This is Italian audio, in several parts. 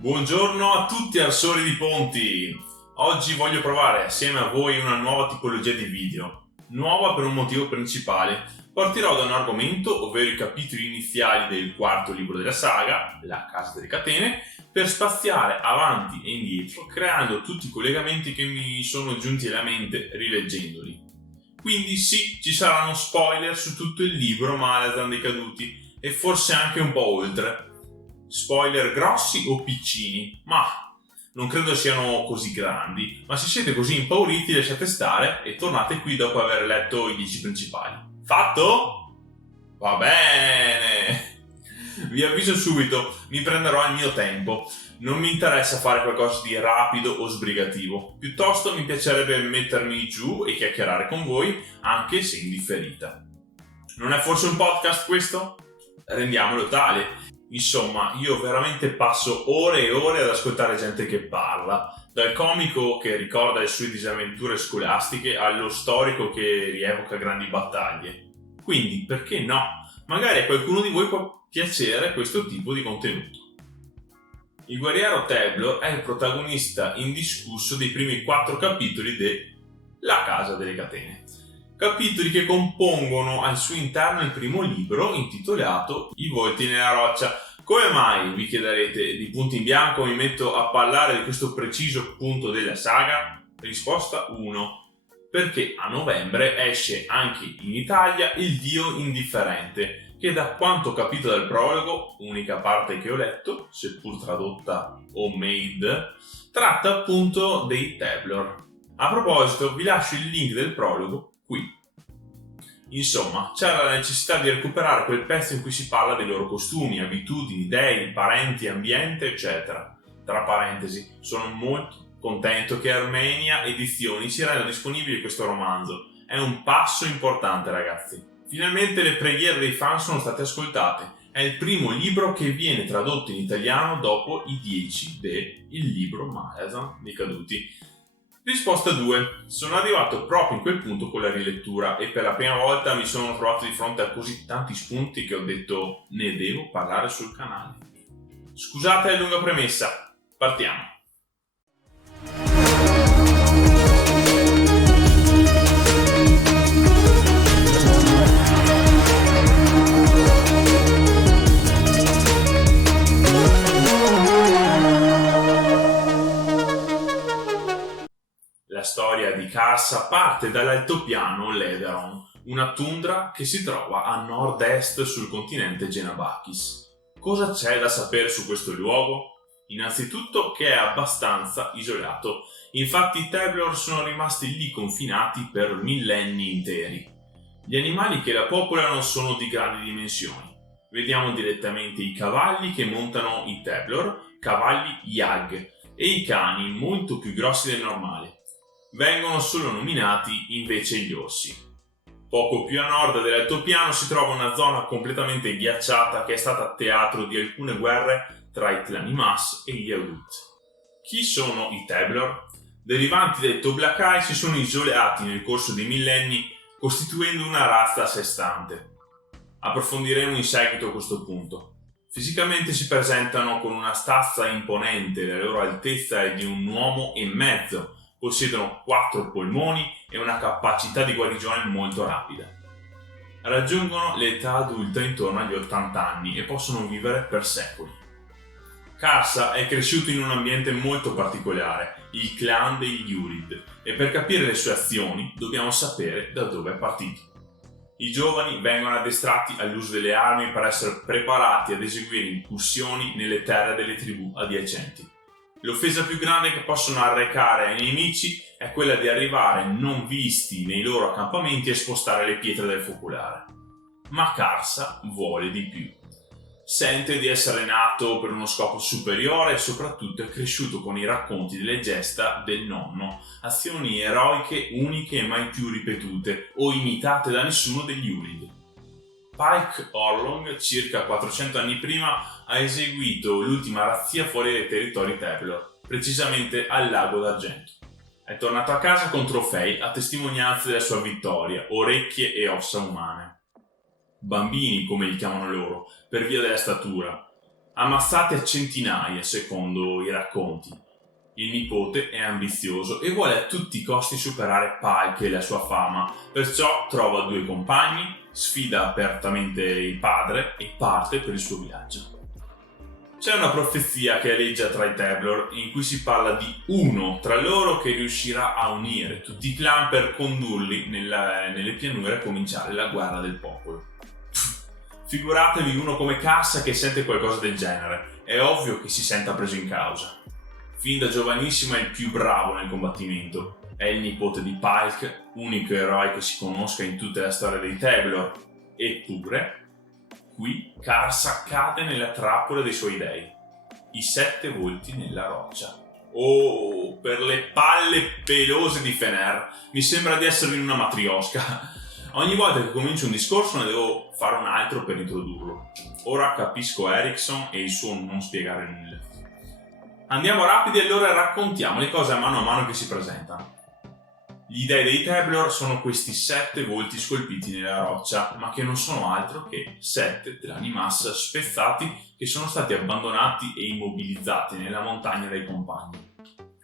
Buongiorno a tutti Arsori di Ponti! Oggi voglio provare assieme a voi una nuova tipologia di video. Nuova per un motivo principale. Partirò da un argomento, ovvero i capitoli iniziali del quarto libro della saga, La Casa delle Catene, per spaziare avanti e indietro, creando tutti i collegamenti che mi sono giunti alla mente rileggendoli. Quindi sì, ci saranno spoiler su tutto il libro Malazan dei Caduti e forse anche un po' oltre. Spoiler grossi o piccini? Ma non credo siano così grandi, ma se siete così impauriti lasciate stare e tornate qui dopo aver letto i 10 principali. Fatto? Va bene! Vi avviso subito, mi prenderò il mio tempo. Non mi interessa fare qualcosa di rapido o sbrigativo. Piuttosto mi piacerebbe mettermi giù e chiacchierare con voi, anche se in differita. Non è forse un podcast questo? Rendiamolo tale. Insomma, io veramente passo ore e ore ad ascoltare gente che parla, dal comico che ricorda le sue disavventure scolastiche allo storico che rievoca grandi battaglie. Quindi, perché no? Magari a qualcuno di voi può piacere questo tipo di contenuto. Il guerriero Tablor è il protagonista indiscusso dei primi 4 capitoli de La Casa delle Catene. Capitoli che compongono al suo interno il primo libro intitolato I volti nella roccia. Come mai, vi chiederete, di punto in bianco mi metto a parlare di questo preciso punto della saga? Risposta 1. Perché a novembre esce anche in Italia Il Dio Indifferente, che da quanto ho capito dal prologo, unica parte che ho letto, seppur tradotta homemade, tratta appunto dei Tablor. A proposito, vi lascio il link del prologo qui. Insomma, c'era la necessità di recuperare quel pezzo in cui si parla dei loro costumi, abitudini, dei, parenti, ambiente, eccetera. Tra parentesi, sono molto contento che Armenia Edizioni ci renda disponibile questo romanzo. È un passo importante, ragazzi. Finalmente le preghiere dei fan sono state ascoltate. È il primo libro che viene tradotto in italiano dopo i 10 Il libro Malazan dei Caduti. Risposta 2. Sono arrivato proprio in quel punto con la rilettura e per la prima volta mi sono trovato di fronte a così tanti spunti che ho detto ne devo parlare sul canale. Scusate la lunga premessa, partiamo. La storia di Karsa parte dall'altopiano Lederon, una tundra che si trova a nord-est sul continente Genabakis. Cosa c'è da sapere su questo luogo? Innanzitutto che è abbastanza isolato, infatti i Tablor sono rimasti lì confinati per millenni interi. Gli animali che la popolano sono di grandi dimensioni. Vediamo direttamente i cavalli che montano i Tablor, cavalli Yag, e i cani molto più grossi del normale. Vengono solo nominati invece gli orsi. Poco più a nord dell'altopiano si trova una zona completamente ghiacciata che è stata teatro di alcune guerre tra i clan Mas e gli Aurut. Chi sono i Tablor? Derivanti dai Toblakai si sono isolati nel corso dei millenni costituendo una razza a sé stante. Approfondiremo in seguito questo punto. Fisicamente si presentano con una stazza imponente, la loro altezza è di un uomo e mezzo, possiedono 4 polmoni e una capacità di guarigione molto rapida. Raggiungono l'età adulta intorno agli 80 anni e possono vivere per secoli. Karsa è cresciuto in un ambiente molto particolare, il clan degli Urid, e per capire le sue azioni dobbiamo sapere da dove è partito. I giovani vengono addestrati all'uso delle armi per essere preparati ad eseguire incursioni nelle terre delle tribù adiacenti. L'offesa più grande che possono arrecare ai nemici è quella di arrivare non visti nei loro accampamenti e spostare le pietre del focolare. Ma Karsa vuole di più. Sente di essere nato per uno scopo superiore e soprattutto è cresciuto con i racconti delle gesta del nonno, azioni eroiche uniche e mai più ripetute o imitate da nessuno degli Urid. Pike Orlong, circa 400 anni prima, ha eseguito l'ultima razzia fuori dai territori Tablor, precisamente al Lago d'Argento. È tornato a casa con trofei a testimonianza della sua vittoria, orecchie e ossa umane. Bambini, come li chiamano loro, per via della statura. ammassate a centinaia secondo i racconti. Il nipote è ambizioso e vuole a tutti i costi superare Pike e la sua fama, perciò trova 2 compagni, sfida apertamente il padre e parte per il suo viaggio. C'è una profezia che aleggia tra i Templor in cui si parla di uno tra loro che riuscirà a unire tutti i clan per condurli nelle pianure a cominciare la guerra del popolo. Figuratevi uno come Cassa che sente qualcosa del genere, è ovvio che si senta preso in causa. Fin da giovanissimo è il più bravo nel combattimento, è il nipote di Pike, unico eroe che si conosca in tutta la storia dei Templor, eppure qui Karsa cade nella trappola dei suoi dei, i 7 volti nella roccia. Oh, per le palle pelose di Fener, mi sembra di essere in una matriosca. Ogni volta che comincio un discorso ne devo fare un altro per introdurlo. Ora capisco Erickson e il suo non spiegare nulla. Andiamo rapidi e allora raccontiamo le cose a mano che si presentano. Gli dei dei Templor sono questi 7 volti scolpiti nella roccia, ma che non sono altro che 7 Dranimas spezzati che sono stati abbandonati e immobilizzati nella montagna dai compagni.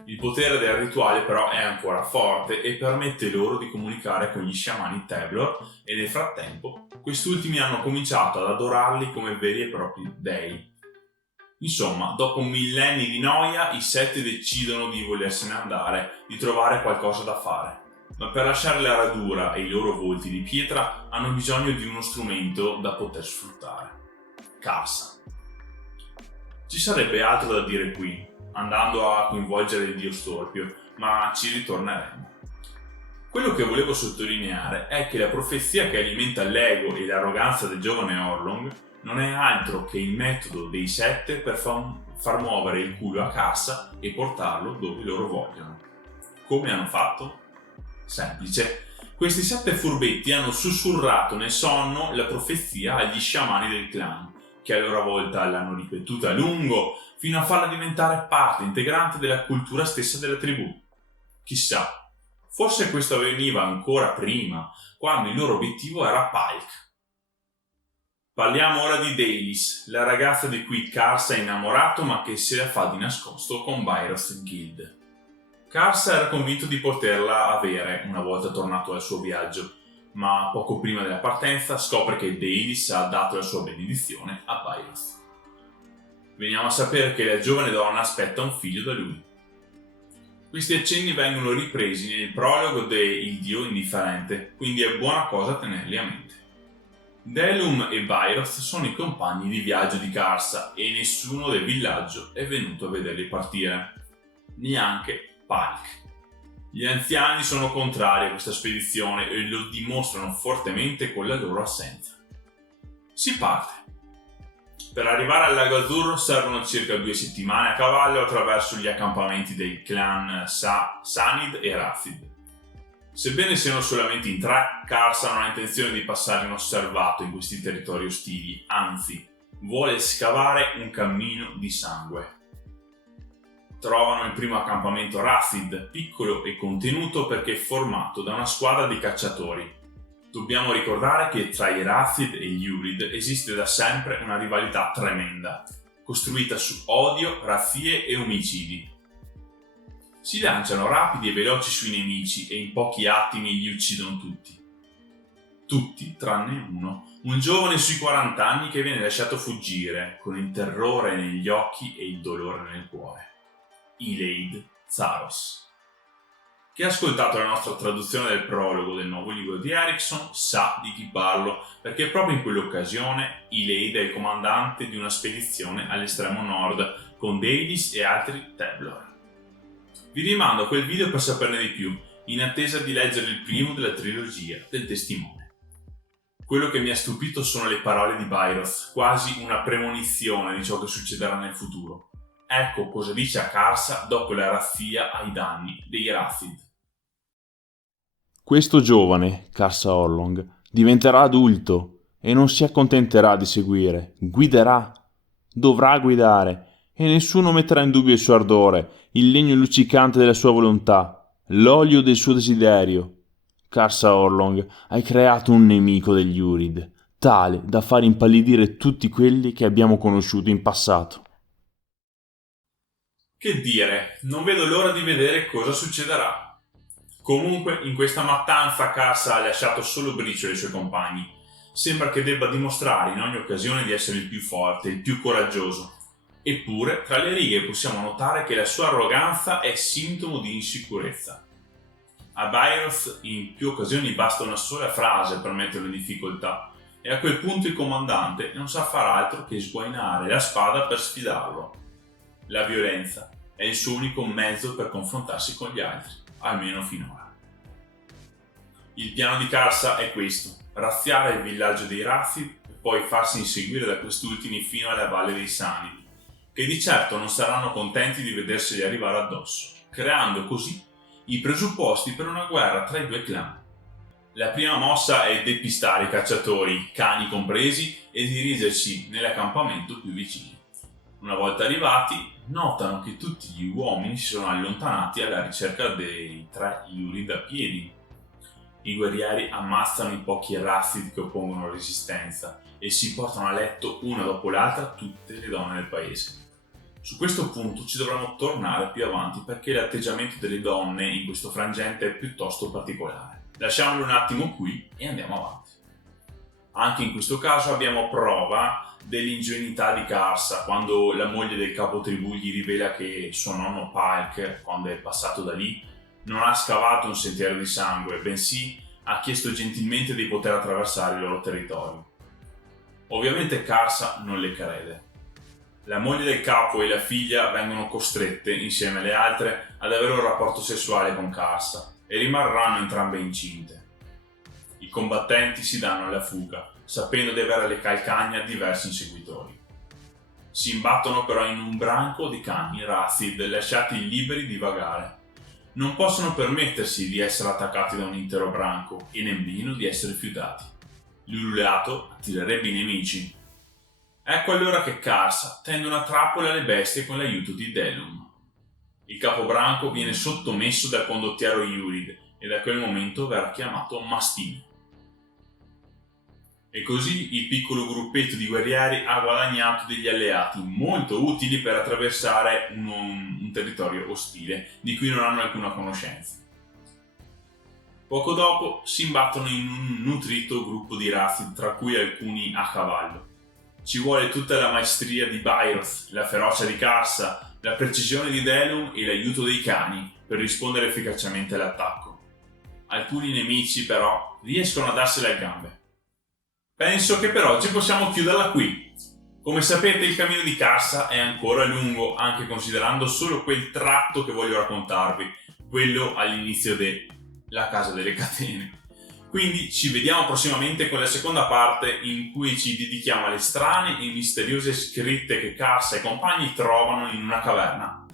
Il potere del rituale però è ancora forte e permette loro di comunicare con gli sciamani Templor e nel frattempo quest'ultimi hanno cominciato ad adorarli come veri e propri dei. Insomma, dopo millenni di noia, i 7 decidono di volersene andare, di trovare qualcosa da fare. Ma per lasciare la radura e i loro volti di pietra hanno bisogno di uno strumento da poter sfruttare. Karsa. Ci sarebbe altro da dire qui, andando a coinvolgere il dio Storpio, ma ci ritorneremo. Quello che volevo sottolineare è che la profezia che alimenta l'ego e l'arroganza del giovane Orlong non è altro che il metodo dei 7 per far muovere il culo a Karsa e portarlo dove loro vogliono. Come hanno fatto? Semplice. Questi 7 furbetti hanno sussurrato nel sonno la profezia agli sciamani del clan, che a loro volta l'hanno ripetuta a lungo fino a farla diventare parte integrante della cultura stessa della tribù. Chissà, forse questo avveniva ancora prima, quando il loro obiettivo era Pike. Parliamo ora di Daelis, la ragazza di cui Karsa è innamorato ma che se la fa di nascosto con Byros Guild. Karsa era convinto di poterla avere una volta tornato dal suo viaggio, ma poco prima della partenza scopre che Daelis ha dato la sua benedizione a Byros. Veniamo a sapere che la giovane donna aspetta un figlio da lui. Questi accenni vengono ripresi nel prologo de Il Dio Indifferente, quindi è buona cosa tenerli a mente. Delum e Byros sono i compagni di viaggio di Karsa e nessuno del villaggio è venuto a vederli partire, neanche Pike. Gli anziani sono contrari a questa spedizione e lo dimostrano fortemente con la loro assenza. Si parte. Per arrivare al Lago Azzurro servono circa 2 settimane a cavallo attraverso gli accampamenti dei clan Sanid e Rathid. Sebbene siano solamente in 3, Karsa non ha intenzione di passare inosservato in questi territori ostili, anzi, vuole scavare un cammino di sangue. Trovano il primo accampamento Rathid, piccolo e contenuto perché è formato da una squadra di cacciatori. Dobbiamo ricordare che tra i Rathid e gli Urid esiste da sempre una rivalità tremenda, costruita su odio, razzie e omicidi. Si lanciano rapidi e veloci sui nemici e in pochi attimi li uccidono tutti. Tutti, tranne uno, un giovane sui 40 anni che viene lasciato fuggire, con il terrore negli occhi e il dolore nel cuore. Ileid Zaros. Chi ha ascoltato la nostra traduzione del prologo del nuovo libro di Erickson sa di chi parlo, perché proprio in quell'occasione Ileid è il comandante di una spedizione all'estremo nord con Daelis e altri Templor. Vi rimando a quel video per saperne di più, in attesa di leggere il primo della trilogia del Testimone. Quello che mi ha stupito sono le parole di Byros, quasi una premonizione di ciò che succederà nel futuro. Ecco cosa dice a Karsa dopo la razzia ai danni dei Rathid. Questo giovane, Karsa Orlong, diventerà adulto e non si accontenterà di seguire, guiderà, dovrà guidare e nessuno metterà in dubbio il suo ardore, il legno luccicante della sua volontà, l'olio del suo desiderio. Karsa Orlong, hai creato un nemico degli Urid, tale da far impallidire tutti quelli che abbiamo conosciuto in passato. Che dire, non vedo l'ora di vedere cosa succederà. Comunque, in questa mattanza Cassa ha lasciato solo briciole ai suoi compagni. Sembra che debba dimostrare in ogni occasione di essere il più forte, il più coraggioso. Eppure, tra le righe possiamo notare che la sua arroganza è sintomo di insicurezza. A Byroth in più occasioni basta una sola frase per metterlo in difficoltà, e a quel punto il comandante non sa far altro che sguainare la spada per sfidarlo. La violenza è il suo unico mezzo per confrontarsi con gli altri, almeno finora. Il piano di Karsa è questo: razziare il villaggio dei Rathid e poi farsi inseguire da quest'ultimi fino alla Valle dei Sanidi, che di certo non saranno contenti di vederseli arrivare addosso, creando così i presupposti per una guerra tra i due clan. La prima mossa è depistare i cacciatori, cani compresi, e dirigersi nell'accampamento più vicino. Una volta arrivati, notano che tutti gli uomini si sono allontanati alla ricerca dei 3 Iurid a piedi. I guerrieri ammazzano i pochi Rathid che oppongono resistenza e si portano a letto una dopo l'altra tutte le donne del paese. Su questo punto ci dovremo tornare più avanti perché l'atteggiamento delle donne in questo frangente è piuttosto particolare. Lasciamolo un attimo qui e andiamo avanti. Anche in questo caso abbiamo prova dell'ingenuità di Karsa quando la moglie del capotribù gli rivela che suo nonno Palk, quando è passato da lì, non ha scavato un sentiero di sangue, bensì ha chiesto gentilmente di poter attraversare il loro territorio. Ovviamente Karsa non le crede. La moglie del capo e la figlia vengono costrette, insieme alle altre, ad avere un rapporto sessuale con Karsa e rimarranno entrambe incinte. I combattenti si danno alla fuga, sapendo di avere alle calcagna diversi inseguitori. Si imbattono però in un branco di cani Rathid lasciati liberi di vagare. Non possono permettersi di essere attaccati da un intero branco e nemmeno di essere fiutati. L'ululato attirerebbe i nemici. Ecco allora che Karsa tende una trappola alle bestie con l'aiuto di Delum. Il capobranco viene sottomesso dal condottiero Iurid e da quel momento verrà chiamato mastino. E così il piccolo gruppetto di guerrieri ha guadagnato degli alleati molto utili per attraversare un territorio ostile di cui non hanno alcuna conoscenza. Poco dopo si imbattono in un nutrito gruppo di Rathid, tra cui alcuni a cavallo. Ci vuole tutta la maestria di Byroth, la ferocia di Karsa, la precisione di Delum e l'aiuto dei cani per rispondere efficacemente all'attacco. Alcuni nemici però riescono a darsela a gambe. Penso che per oggi possiamo chiuderla qui. Come sapete il cammino di Karsa è ancora lungo, anche considerando solo quel tratto che voglio raccontarvi, quello all'inizio della Casa delle Catene. Quindi ci vediamo prossimamente con la seconda parte in cui ci dedichiamo alle strane e misteriose scritte che Karsa e compagni trovano in una caverna.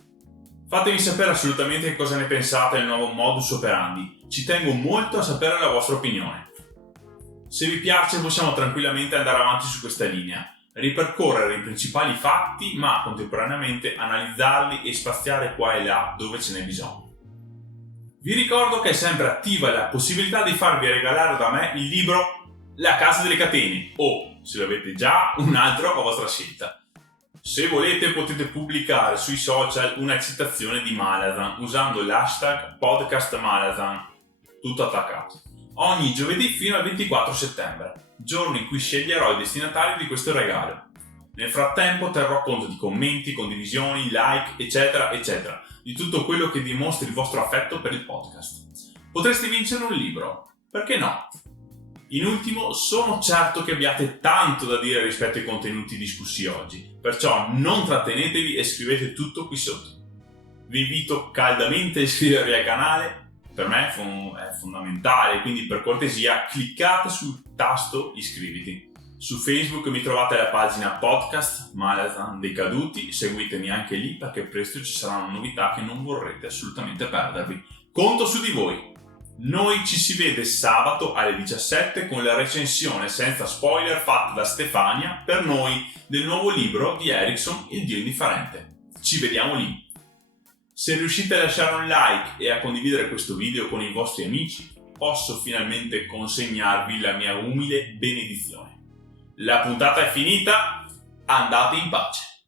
Fatemi sapere assolutamente che cosa ne pensate del nuovo modus operandi, ci tengo molto a sapere la vostra opinione. Se vi piace possiamo tranquillamente andare avanti su questa linea, ripercorrere i principali fatti ma contemporaneamente analizzarli e spaziare qua e là dove ce n'è bisogno. Vi ricordo che è sempre attiva la possibilità di farvi regalare da me il libro La Casa delle Catene o, se lo avete già, un altro a vostra scelta. Se volete potete pubblicare sui social una citazione di Malazan usando l'hashtag podcastmalazan, tutto attaccato, ogni giovedì fino al 24 settembre, giorno in cui sceglierò il destinatario di questo regalo. Nel frattempo terrò conto di commenti, condivisioni, like, eccetera, eccetera, di tutto quello che dimostri il vostro affetto per il podcast. Potreste vincere un libro, perché no? In ultimo, sono certo che abbiate tanto da dire rispetto ai contenuti discussi oggi, perciò non trattenetevi e scrivete tutto qui sotto. Vi invito caldamente a iscrivervi al canale, per me è fondamentale, quindi per cortesia cliccate sul tasto iscriviti. Su Facebook mi trovate alla pagina podcast Malazan dei Caduti, seguitemi anche lì perché presto ci saranno novità che non vorrete assolutamente perdervi. Conto su di voi! Noi ci si vede sabato alle 17 con la recensione senza spoiler fatta da Stefania per noi del nuovo libro di Erickson Il Dio Indifferente. Ci vediamo lì! Se riuscite a lasciare un like e a condividere questo video con i vostri amici, posso finalmente consegnarvi la mia umile benedizione. La puntata è finita, andate in pace.